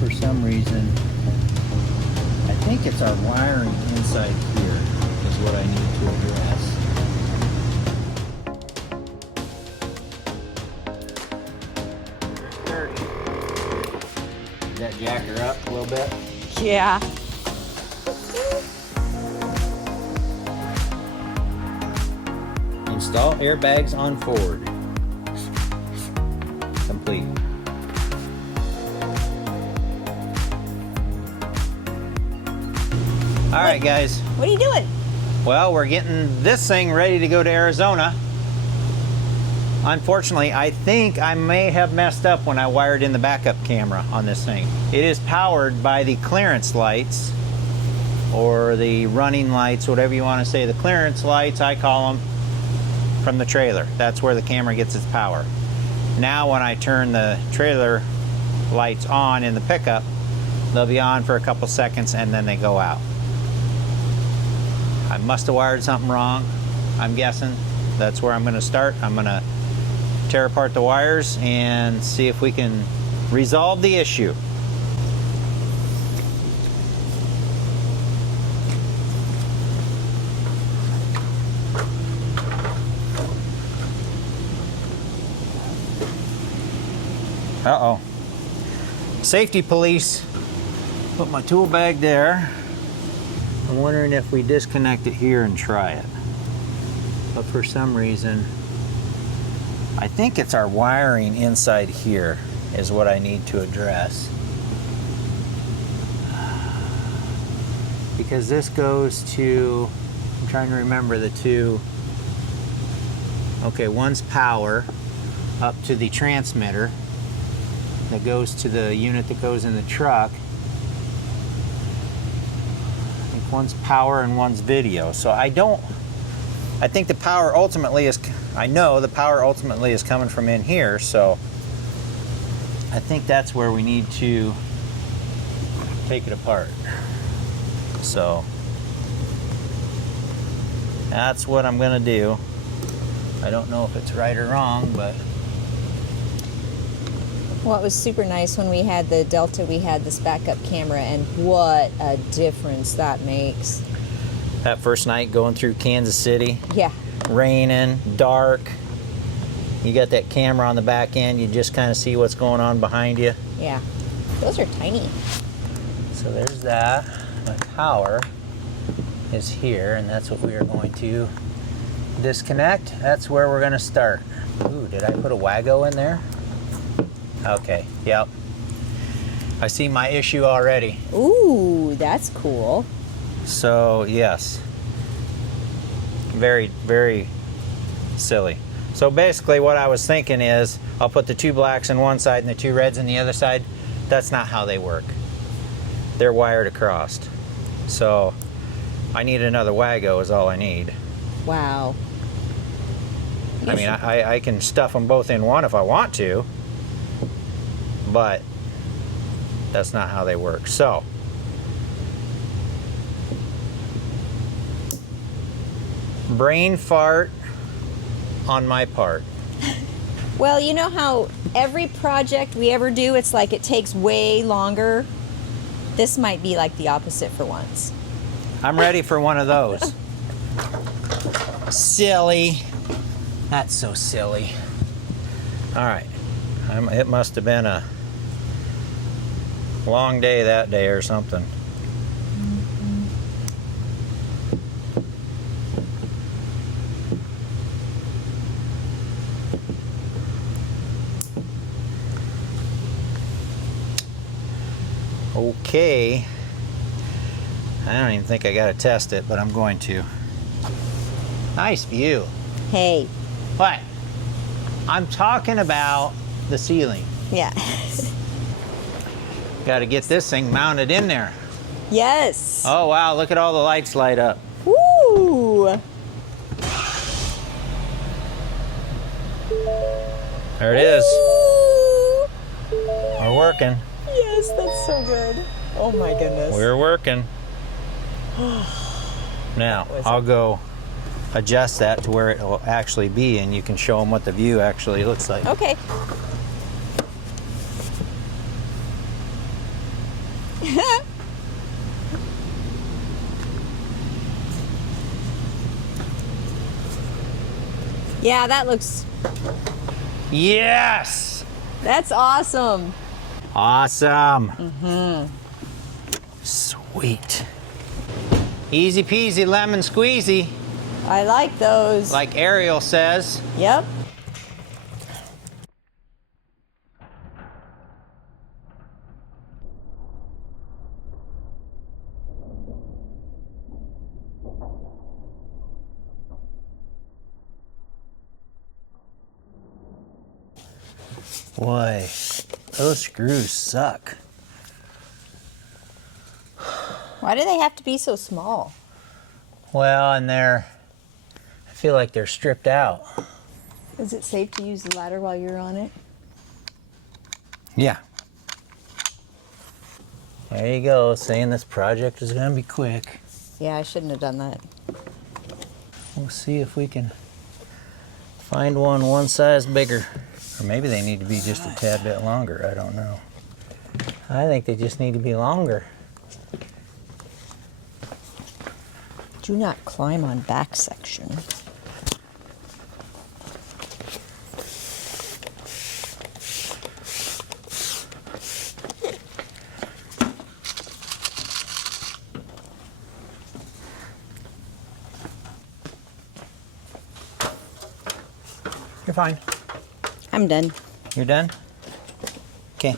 for some reason, I think it's our wiring inside here is what I need to address. Did that jack her up a little bit? Yeah. Install airbags on Ford. Complete. All right, guys. What are you doing? Well, we're getting this thing ready to go to Arizona. Unfortunately, I think I may have messed up when I wired in the backup camera on this thing. It is powered by the clearance lights, or the running lights, whatever you want to say. The clearance lights, I call them, from the trailer. That's where the camera gets its power. Now when I turn the trailer lights on in the pickup, they'll be on for a couple seconds and then they go out. I must have wired something wrong, I'm guessing. That's where I'm going to start. I'm going to tear apart the wires and see if we can resolve the issue. Uh-oh. Safety police. Put my tool bag there. I'm wondering if we disconnect it here and try it. But for some reason, I think it's our wiring inside here is what I need to address. Because this goes to, I'm trying to remember the two. Okay, one's power up to the transmitter that goes to the unit that goes in the truck. I think one's power and one's video. So I think the power ultimately is, I know the power ultimately is coming from in here, so I think that's where we need to take it apart. So that's what I'm gonna do. I don't know if it's right or wrong, but Well, it was super nice when we had the Delta, we had this backup camera, and what a difference that makes. that first night going through Kansas City, Yeah. raining, dark, you got that camera on the back end, you just kind of see what's going on behind you. Yeah. Those are tiny. So there's that. My power is here, and that's what we are going to disconnect. That's where we're going to start. Ooh, did I put a Wago in there? Okay, yep. I see my issue already. Ooh, that's cool. So, yes. Very, very silly. So basically what I was thinking is, I'll put the two blacks on one side and the two reds on the other side. That's not how they work. They're wired across. So, I need another Wago is all I need. Wow. I mean, I can stuff them both in one if I want to, but that's not how they work. So, brain fart on my part. Well, you know how every project we ever do, it's like it takes way longer? This might be like the opposite for once. I'm ready for one of those. Silly. That's so silly. All right. It must have been a long day that day or something. Okay. I don't even think I got to test it, but I'm going to. Nice view. Hey. What? I'm talking about the ceiling. Yeah. Got to get this thing mounted in there. Yes. Oh, wow. Look at all the lights light up. Woo! There it is. Ooh. We're working. Yes, that's so good. Oh my goodness. We're working. Now, I'll go adjust that to where it will actually be, and you can show them what the view actually looks like. Okay. Yeah, that looks... Yes! That's awesome. Awesome. Sweet. Easy peasy lemon squeezy, I like those. like Ariel says. Yep. Boy, those screws suck. Why do they have to be so small? Well, and I feel like they're stripped out. Is it safe to use the ladder while you're on it? Yeah. There you go, saying this project is gonna be quick. Yeah, I shouldn't have done that. We'll see if we can find one size bigger. Or maybe they need to be just a tad bit longer, I don't know. I think they just need to be longer. Do not climb on back section. You're fine. I'm done. You're done? Okay.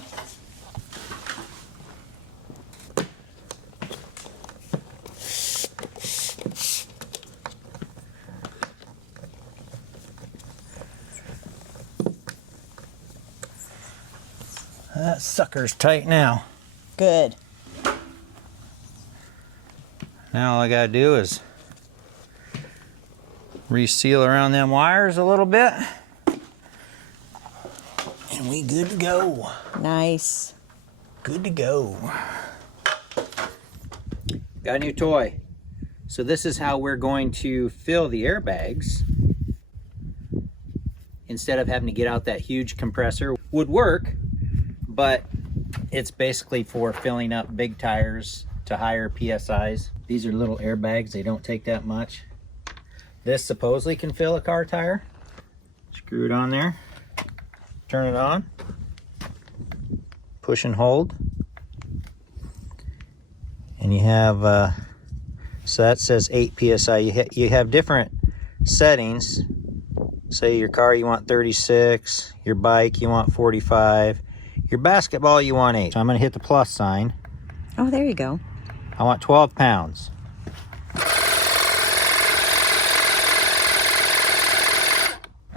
That sucker's tight now. Good. Now all I gotta do is reseal around them wires a little bit. And we good to go. Nice. Good to go. Got a new toy. So this is how we're going to fill the airbags. Instead of having to get out that huge compressor. Would work, but it's basically for filling up big tires to higher PSIs. These are little airbags, they don't take that much. This supposedly can fill a car tire. Screw it on there. Turn it on. Push and hold. And you have, so that says 8 PSI. You have different settings. Say your car you want 36, your bike you want 45, your basketball you want 8. So I'm gonna hit the plus sign. Oh, there you go. I want 12 pounds.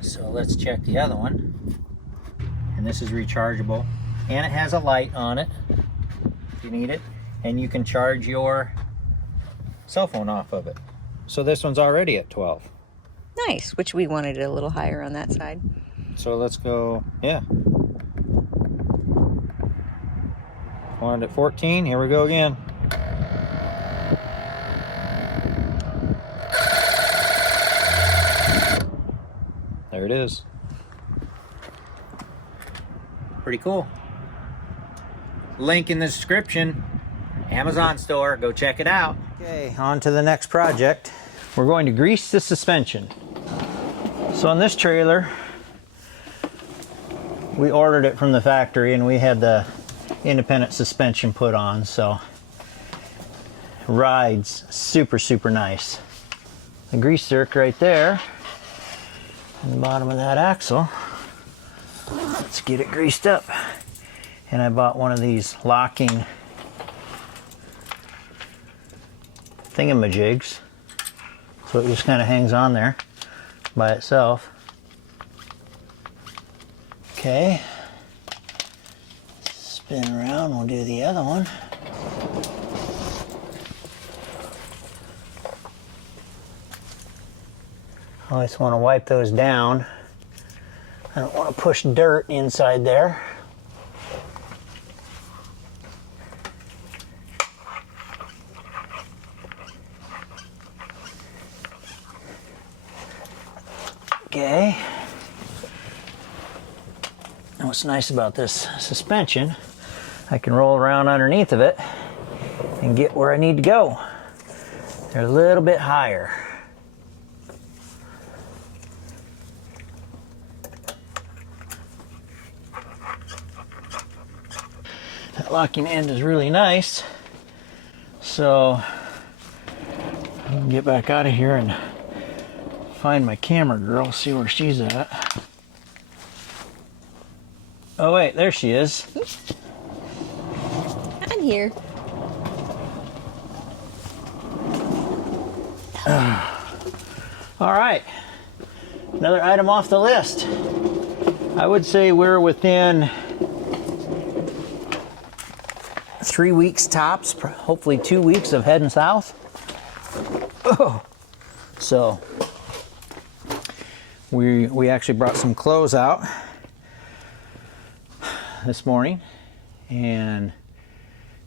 So let's check the other one. And this is rechargeable. And it has a light on it if you need it. And you can charge your cell phone off of it. So this one's already at 12. Nice, which we wanted it a little higher on that side. So let's go, yeah. Wanted at 14, here we go again. There it is. Pretty cool. Link in the description. Amazon store, go check it out. Okay, on to the next project. We're going to grease the suspension. So on this trailer, we ordered it from the factory and we had the independent suspension put on, so rides super, super nice. The grease zerk right there on the bottom of that axle. Let's get it greased up. And I bought one of these locking thingamajigs. So it just kind of hangs on there by itself. Okay. Spin around, we'll do the other one. I always want to wipe those down. I don't want to push dirt inside there. Okay. And what's nice about this suspension, I can roll around underneath of it and get where I need to go. They're a little bit higher. That locking end is really nice. So I can get back out of here and find my camera girl, see where she's at. Oh wait, there she is. I'm here. All right, another item off the list. I would say we're within 3 weeks tops, hopefully 2 weeks of heading south. Oh. So we actually brought some clothes out this morning and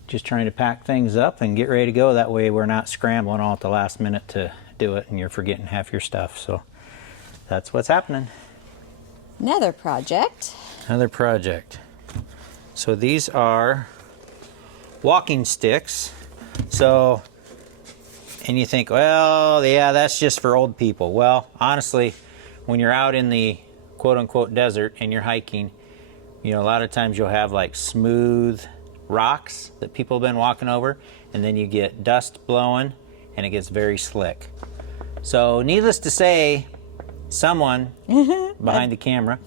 just trying to pack things up and get ready to go. That way we're not scrambling all at the last minute to do it and you're forgetting half your stuff. So that's what's happening. Another project. Another project. So these are walking sticks. So, and you think, well, yeah, that's just for old people. Well, honestly, when you're out in the quote-unquote desert and you're hiking, you know, a lot of times you'll have like smooth rocks that people have been walking over, and then you get dust blowing and it gets very slick. So needless to say, someone behind the camera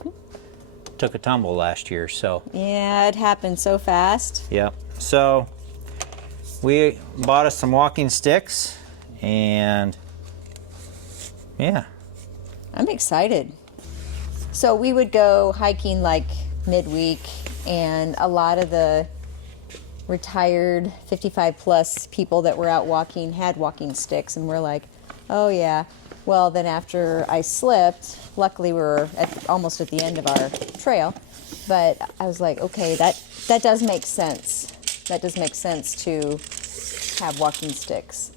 took a tumble last year. So Yeah, it happened so fast. yep. So we bought us some walking sticks and yeah. I'm excited. So we would go hiking like midweek, and a lot of the retired 55 plus people that were out walking had walking sticks, and we're like, oh yeah. Well, then after I slipped, luckily we were almost at the end of our trail, but I was like, okay, that does make sense. That does make sense to have walking sticks.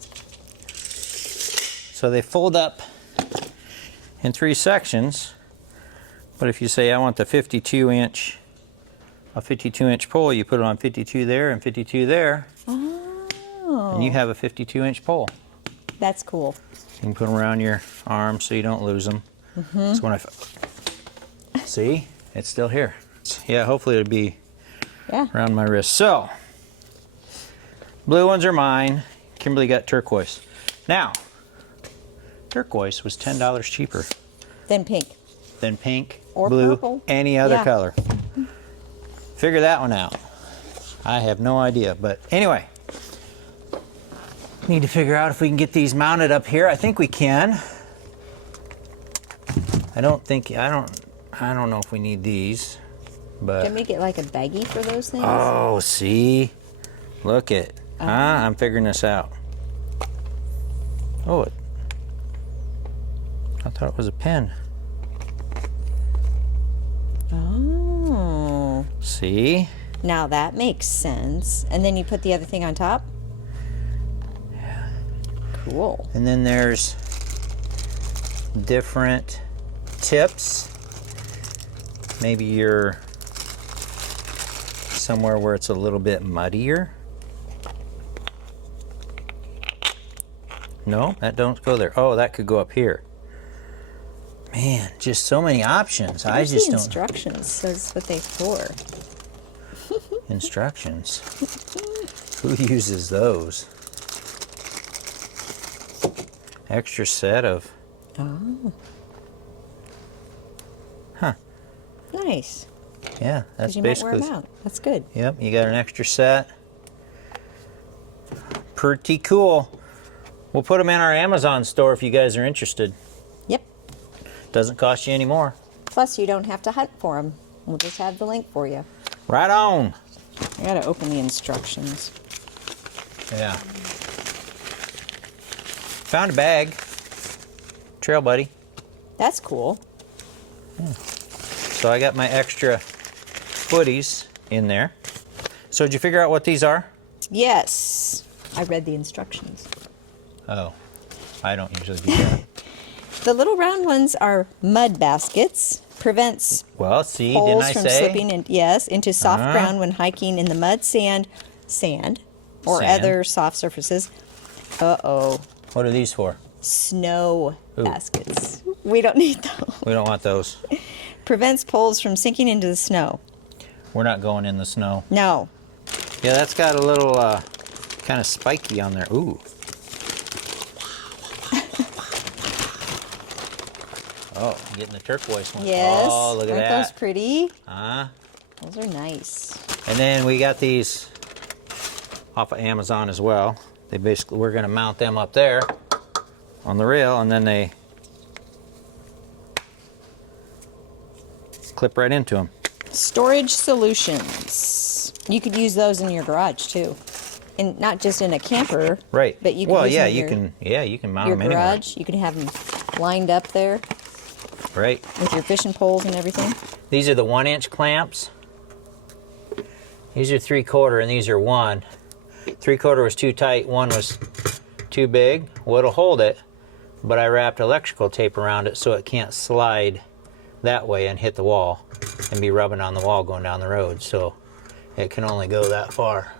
So they fold up in 3 sections, but if you say I want the 52 inch pole, you put it on 52 there and 52 there, Oh, and you have a 52-inch pole. that's cool. You can put them around your arm so you don't lose them. So when see, it's still here. Yeah, hopefully it'll be Yeah. around my wrist. So, blue ones are mine. Kimberly got turquoise. Now, turquoise was $10 cheaper Then pink. than pink, Or blue, purple. any other Yeah. color. Figure that one out. I have no idea, but anyway. Need to figure out if we can get these mounted up here. I think we can. I don't know if we need these, but Can we get like a baggie for those things? oh, see? Look it. I'm figuring this out. Oh, I thought it was a pen. Oh. See? Now that makes sense. And then you put the other thing on top? Yeah. Cool. And then there's different tips. Maybe you're somewhere where it's a little bit muddier. No, that don't go there. Oh, that could go up here. Man, just so many options. I Where's just the don't. instructions says what they for. Instructions. Who uses those? Extra set of. Oh. Huh. Nice. Yeah, that's 'Cause you might basically. wear them out. That's good. Yep, you got an extra set. Pretty cool. We'll put them in our Amazon store if you guys are interested. Yep. Doesn't cost you any more. Plus, you don't have to hunt for them. We'll just have the link for you. Right on. I gotta open the instructions. Yeah. Found a bag. Trail buddy. That's cool. So I got my extra footies in there. So did you figure out what these are? Yes. I read the instructions. Oh, I don't usually do that. The little round ones are mud baskets. Prevents Well, see, didn't poles I from say? slipping into soft ground when hiking in the mud, sand, or Sand. other soft surfaces. Uh-oh. What are these for? Snow Ooh. baskets. We don't need those. We don't want those. Prevents poles from sinking into the snow. We're not going in the snow. No. Yeah, that's got a little kind of spiky on there. Ooh. Oh, I'm getting the turquoise one. Yes. Oh, look at Aren't that. those pretty? Huh? Those are nice. And then we got these off of Amazon as well. They basically, we're going to mount them up there on the rail, and then they clip right into them. Storage solutions. You could use those in your garage too. And not just in a camper. Right. But you can well, use yeah, them in you can mount your them anywhere. garage. You can have them lined up there Right. with your fishing poles and everything. These are the 1-inch clamps. These are 3/4 and these are 1. 3/4 was too tight, 1 was too big. Well, it'll hold it, but I wrapped electrical tape around it so it can't slide that way and hit the wall and be rubbing on the wall going down the road. So it can only go that far.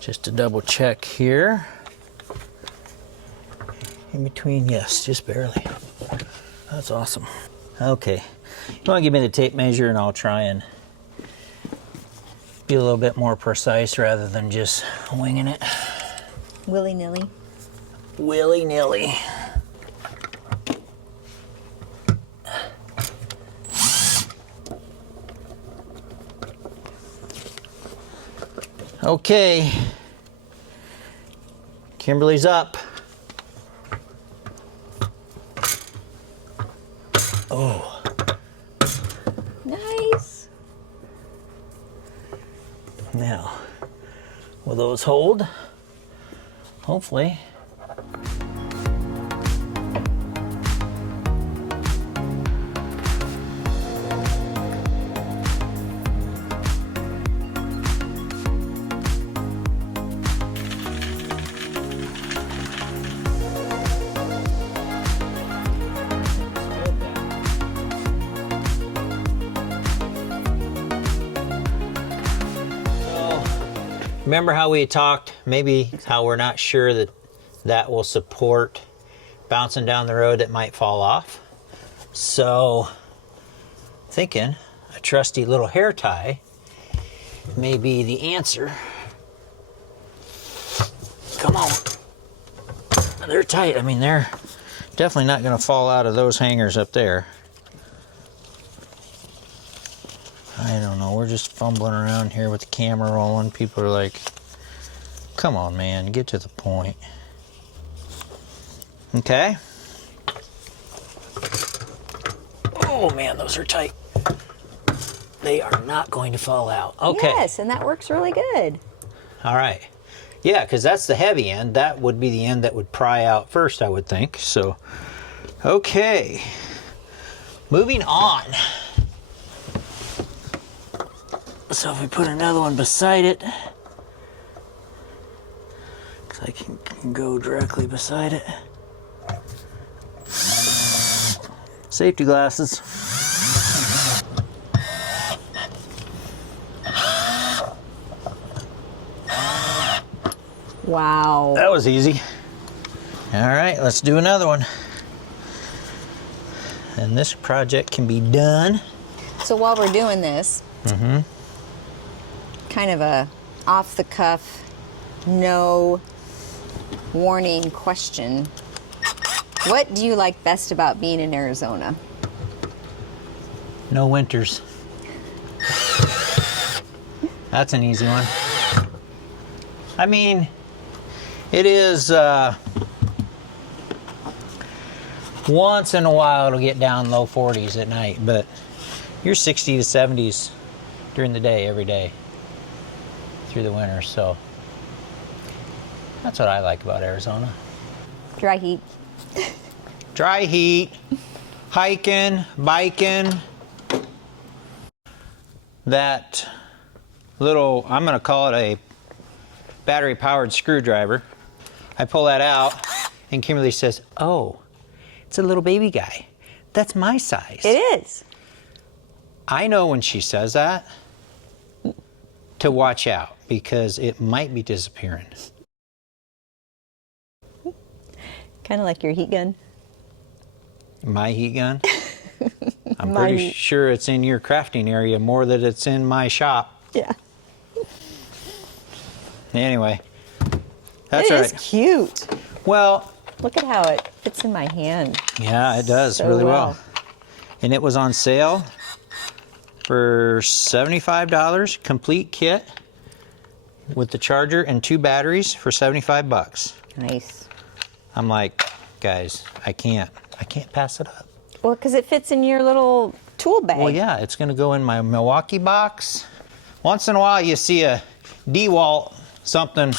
Just to double check here. In between, yes, just barely. That's awesome. Okay, you want to give me the tape measure and I'll try and be a little bit more precise rather than just winging it. Willy-nilly. Willy-nilly. Okay, Kimberly's up. Oh, Nice. now, will those hold? Hopefully. Remember how we talked, maybe how we're not sure that that will support bouncing down the road that might fall off? So, thinking a trusty little hair tie may be the answer. Come on. They're tight. I mean, they're definitely not going to fall out of those hangers up there. I don't know, we're just fumbling around here with the camera rolling. People are like, come on, man, get to the point. Okay. Oh, man, those are tight. They are not going to fall out. Okay. Yes, and that works really good. All right. Yeah, because that's the heavy end. That would be the end that would pry out first, I would think. So, okay. Moving on. So if we put another one beside it, because I can go directly beside it. Safety glasses. Wow. That was easy. All right, let's do another one. And this project can be done. So while we're doing this, kind of a off-the-cuff, no warning question. What do you like best about being in Arizona? No winters. That's an easy one. I mean, it is once in a while it'll get down low 40s at night, but you're 60 to 70s during the day every day through the winter, so that's what I like about Arizona. Dry heat. Dry heat, hiking, biking. That little, I'm gonna call it a battery powered screwdriver. I pull that out and Kimberly says, oh, it's a little baby guy. That's my size. It is. I know when she says that to watch out because it might be disappearing. Kind of like your heat gun. My heat gun? I'm pretty sure it's in your crafting area more than it's in my shop. Yeah. Anyway, that's all right. It is cute. Well, look at how it fits in my hand. Yeah, it does so really well. And it was on sale for $75, complete kit with the charger and 2 batteries for 75 bucks. Nice. I'm like, guys, I can't pass it up. Well, because it fits in your little tool bag. Well, yeah, it's going to go in my Milwaukee box. Once in a while, you see a DeWalt something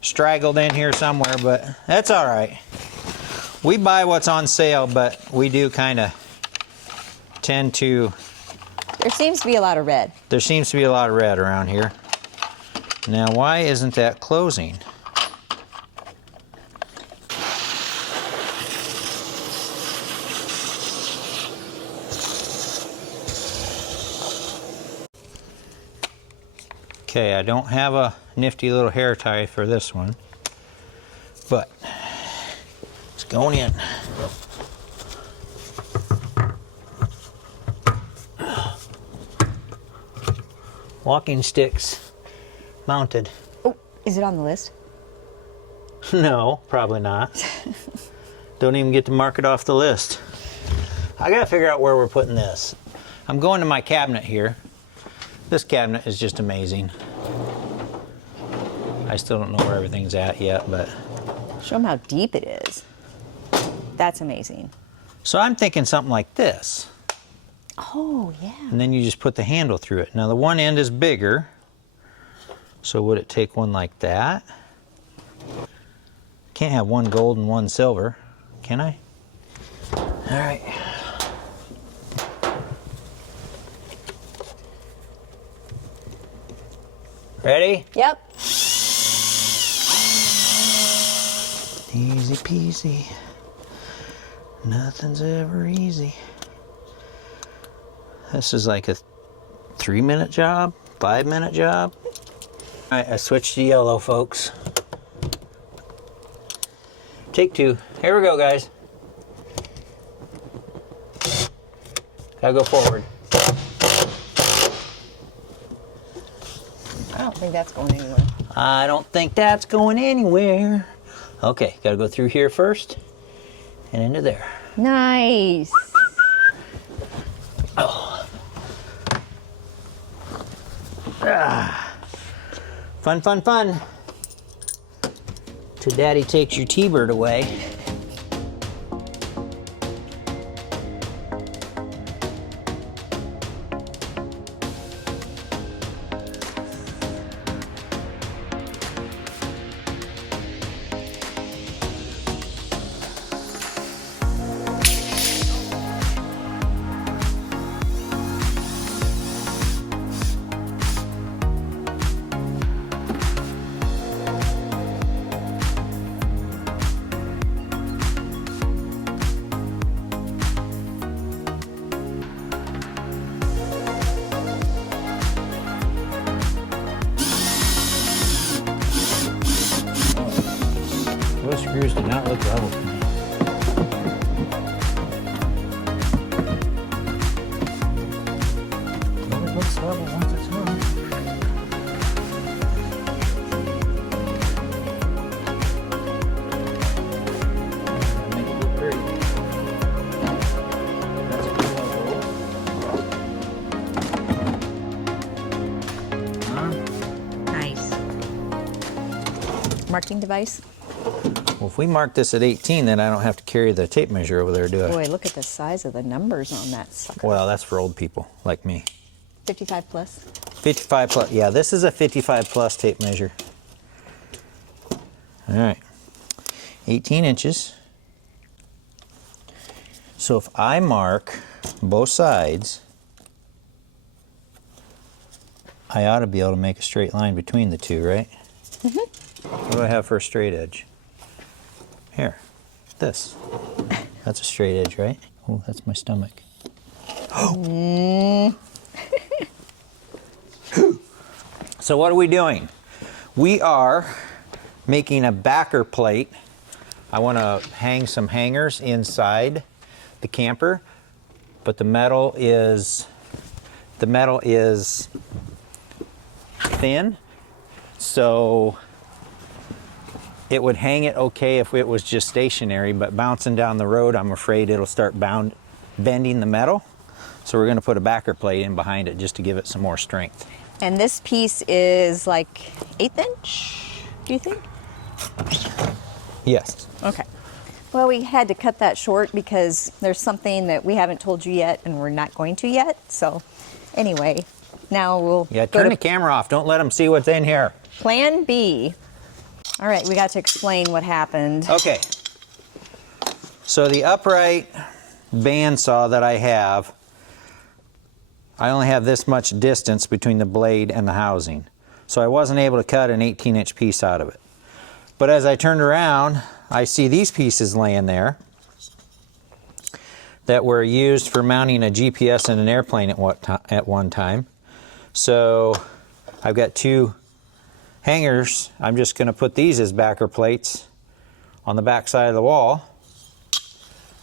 straggled in here somewhere, but that's all right. We buy what's on sale, but we do kind of tend to... There seems to be a lot of red. There seems to be a lot of red around here. Now, why isn't that closing? Okay, I don't have a nifty little hair tie for this one, but it's going in. Walking sticks mounted. Oh, is it on the list? No, probably not. Don't even get to mark it off the list. I gotta figure out where we're putting this. I'm going to my cabinet here. This cabinet is just amazing. I still don't know where everything's at yet, but... Show them how deep it is. That's amazing. So I'm thinking something like this. Oh, yeah. And then you just put the handle through it. Now the one end is bigger. So would it take one like that? Can't have one gold and one silver, can I? All right. Ready? Yep. Easy peasy. Nothing's ever easy. This is like a 3-minute job, 5-minute job. All right, I switched to yellow, folks. Take 2. Here we go, guys. Gotta go forward. I don't think that's going anywhere. I don't think that's going anywhere. Okay, gotta go through here first and into there. Nice. Oh. Ah. Fun, fun, fun. Till Daddy takes your T-bird away. Those screws do not look level to me. Well, it looks level once it's moved. Make it look pretty. That's a good level. Nice. Marking device. Well, if we mark this at 18, then I don't have to carry the tape measure over there, do I? Boy, look at the size of the numbers on that sucker. Well, that's for old people like me. 55 plus. 55 plus. Yeah, this is a 55 plus tape measure. All right. 18 inches. So if I mark both sides, I ought to be able to make a straight line between the two, right? Mm-hmm. What do I have for a straight edge? Here, this. That's a straight edge, right? Oh, that's my stomach. So what are we doing? We are making a backer plate. I want to hang some hangers inside the camper, but the metal is thin, so it would hang it okay if it was just stationary, but bouncing down the road, I'm afraid it'll start bending the metal. So we're going to put a backer plate in behind it just to give it some more strength. And this piece is like 1/8 inch, do you think? Yes. Okay. Well, we had to cut that short because there's something that we haven't told you yet and we're not going to yet. So anyway, now we'll Yeah, go turn to the camera off. Don't let them see what's in here. plan B. All right, we got to explain what happened. Okay. So the upright bandsaw that I have, I only have this much distance between the blade and the housing. So I wasn't able to cut an 18-inch piece out of it. But as I turned around, I see these pieces laying there that were used for mounting a GPS in an airplane at one time. So I've got two hangers. I'm just going to put these as backer plates on the back side of the wall,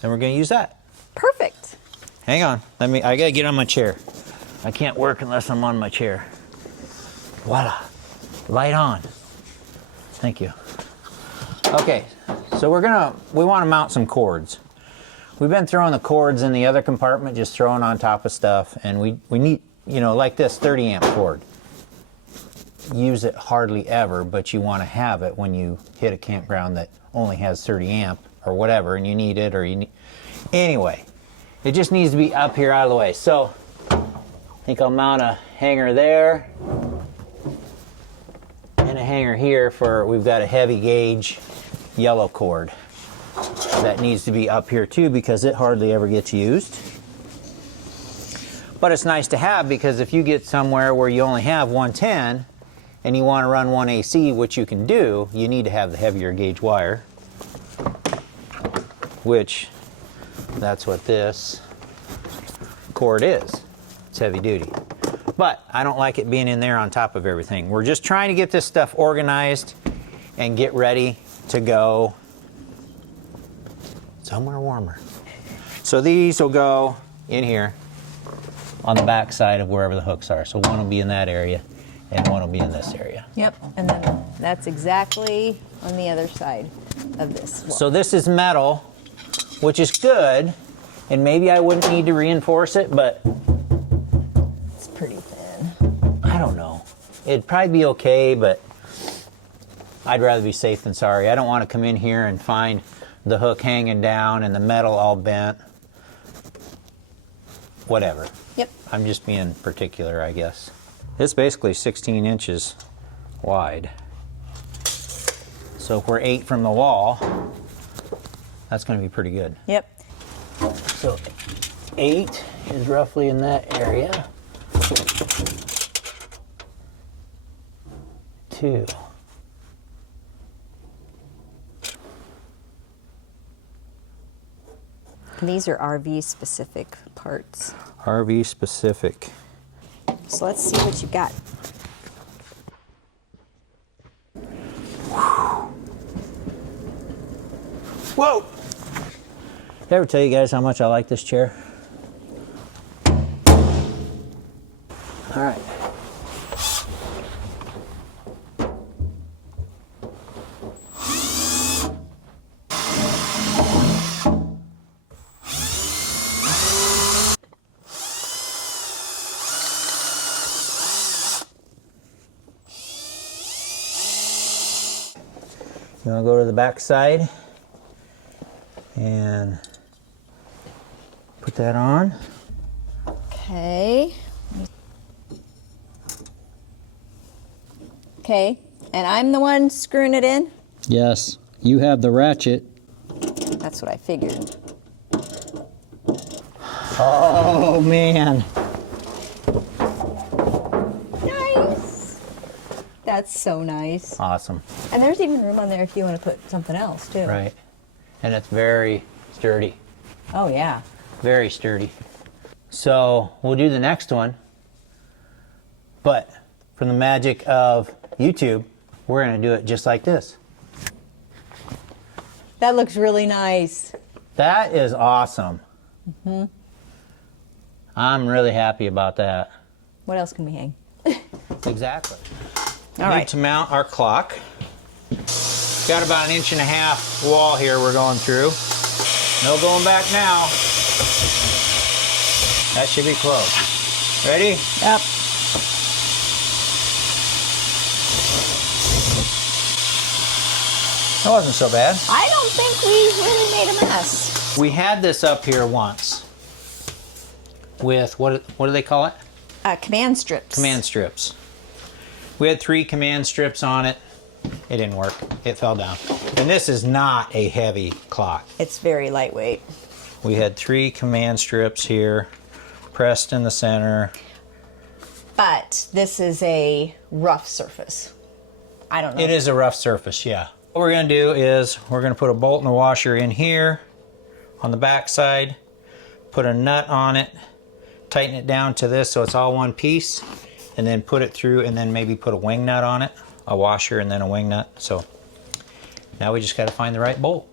and we're going to use that. Perfect. Hang on, I gotta get on my chair. I can't work unless I'm on my chair. Voila, light on. Thank you. Okay, so we want to mount some cords. We've been throwing the cords in the other compartment, just throwing on top of stuff, and we need, like this 30 amp cord. Use it hardly ever, but you want to have it when you hit a campground that only has 30 amp or whatever, and you need it, anyway, it just needs to be up here out of the way. So I think I'll mount a hanger there and a hanger here we've got a heavy gauge yellow cord that needs to be up here too because it hardly ever gets used. But it's nice to have because if you get somewhere where you only have 110 and you want to run one AC, which you can do, you need to have the heavier gauge wire, which that's what this cord is. It's heavy duty. But I don't like it being in there on top of everything. We're just trying to get this stuff organized and get ready to go somewhere warmer. So these will go in here on the back side of wherever the hooks are. So one will be in that area and one will be in this area. Yep, and then that's exactly on the other side of this wall. So this is metal, which is good, and maybe I wouldn't need to reinforce it, but It's pretty thin. I don't know. It'd probably be okay, but I'd rather be safe than sorry. I don't want to come in here and find the hook hanging down and the metal all bent. Whatever. Yep. I'm just being particular, I guess. It's basically 16 inches wide. So if we're 8 from the wall, that's going to be pretty good. Yep. So 8 is roughly in that area. 2. These are RV specific parts. RV specific. So let's see what you got. Whoa! Did I ever tell you guys how much I like this chair? All right. You want to go to the back side and put that on. Okay. Okay, and I'm the one screwing it in? Yes. You have the ratchet. That's what I figured. Oh, man. Nice. That's so nice. Awesome. And there's even room on there if you want to put something else, too. Right. And it's very sturdy. Oh, yeah. Very sturdy. So we'll do the next one. But from the magic of YouTube, we're going to do it just like this. That looks really nice. That is awesome. Mm-hmm. I'm really happy about that. What else can we hang? Exactly. All Need right. to mount our clock. Got about 1.5 inch wall here we're going through. No going back now. That should be close. Ready? Yep. That wasn't so bad. I don't think we really made a mess. We had this up here once with, what do they call it? Command strips. Command strips. We had 3 command strips on it. It didn't work. It fell down. And this is not a heavy clock. It's very lightweight. We had 3 command strips here, pressed in the center. But this is a rough surface. I don't know. It is a rough surface, yeah. What we're going to do is we're going to put a bolt and a washer in here on the back side, put a nut on it, tighten it down to this so it's all one piece, and then put it through, and then maybe put a wing nut on it, a washer and then a wing nut. So now we just got to find the right bolt.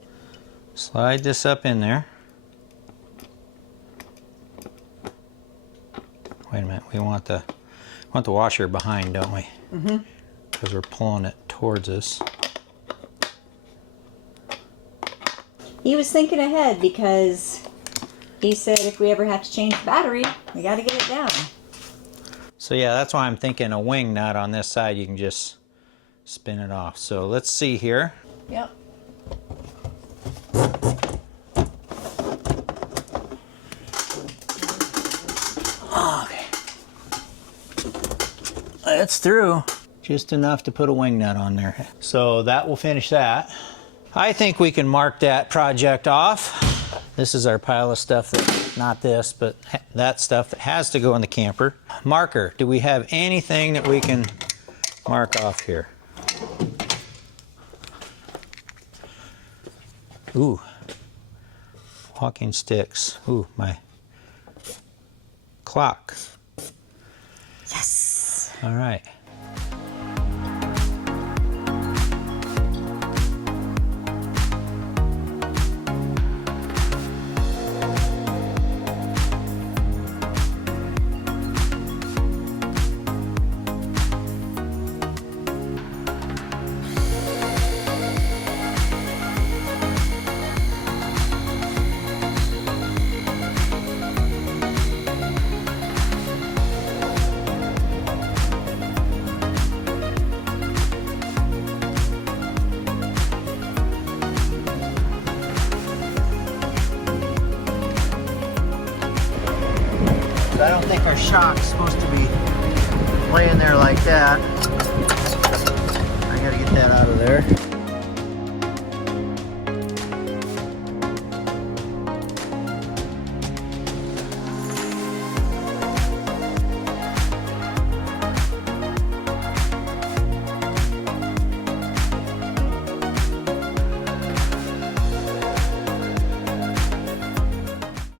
Slide this up in there. Wait a minute, we want the washer behind, don't we? Mm-hmm. Because we're pulling it towards us. He was thinking ahead because he said if we ever have to change the battery, we got to get it down. So yeah, that's why I'm thinking a wing nut on this side, you can just spin it off. So let's see here. Yep. Okay. It's through. Just enough to put a wing nut on there. So that will finish that. I think we can mark that project off. This is our pile of stuff that, not this, but that stuff that has to go in the camper. Marker, do we have anything that we can mark off here? Ooh, walking sticks. Ooh, my clock. Yes. All right. I don't think our shock's supposed to be laying there like that. I gotta get that out of there.